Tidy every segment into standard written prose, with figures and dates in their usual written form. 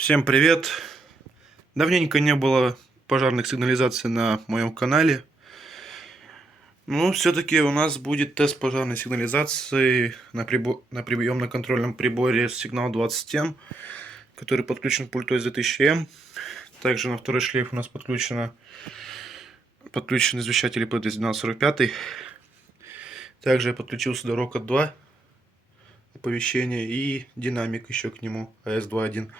Всем привет! Давненько не было пожарных сигнализаций на моем канале. Ну, все-таки у нас будет тест пожарной сигнализации на приемно-контрольном приборе сигнал 20М, который подключен к пульту S2000M. Также на второй шлейф у нас подключен извещатель IP1245. Также я подключил сюда Rocket 2 оповещение и динамик еще к нему AS21.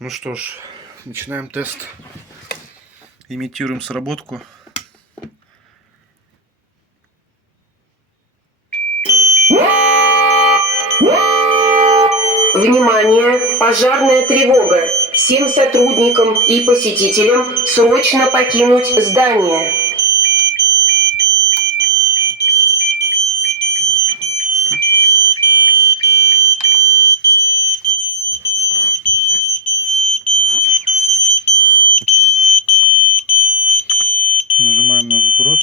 Ну что ж, начинаем тест. Имитируем сработку. Внимание! Пожарная тревога! Всем сотрудникам и посетителям срочно покинуть здание. Нажимаем на сброс.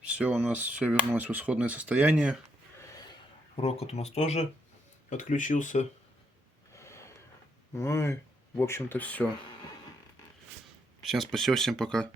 Все, у нас все вернулось в исходное состояние. Рокот у нас тоже отключился. Ну и, в общем-то, все. Всем спасибо, всем пока.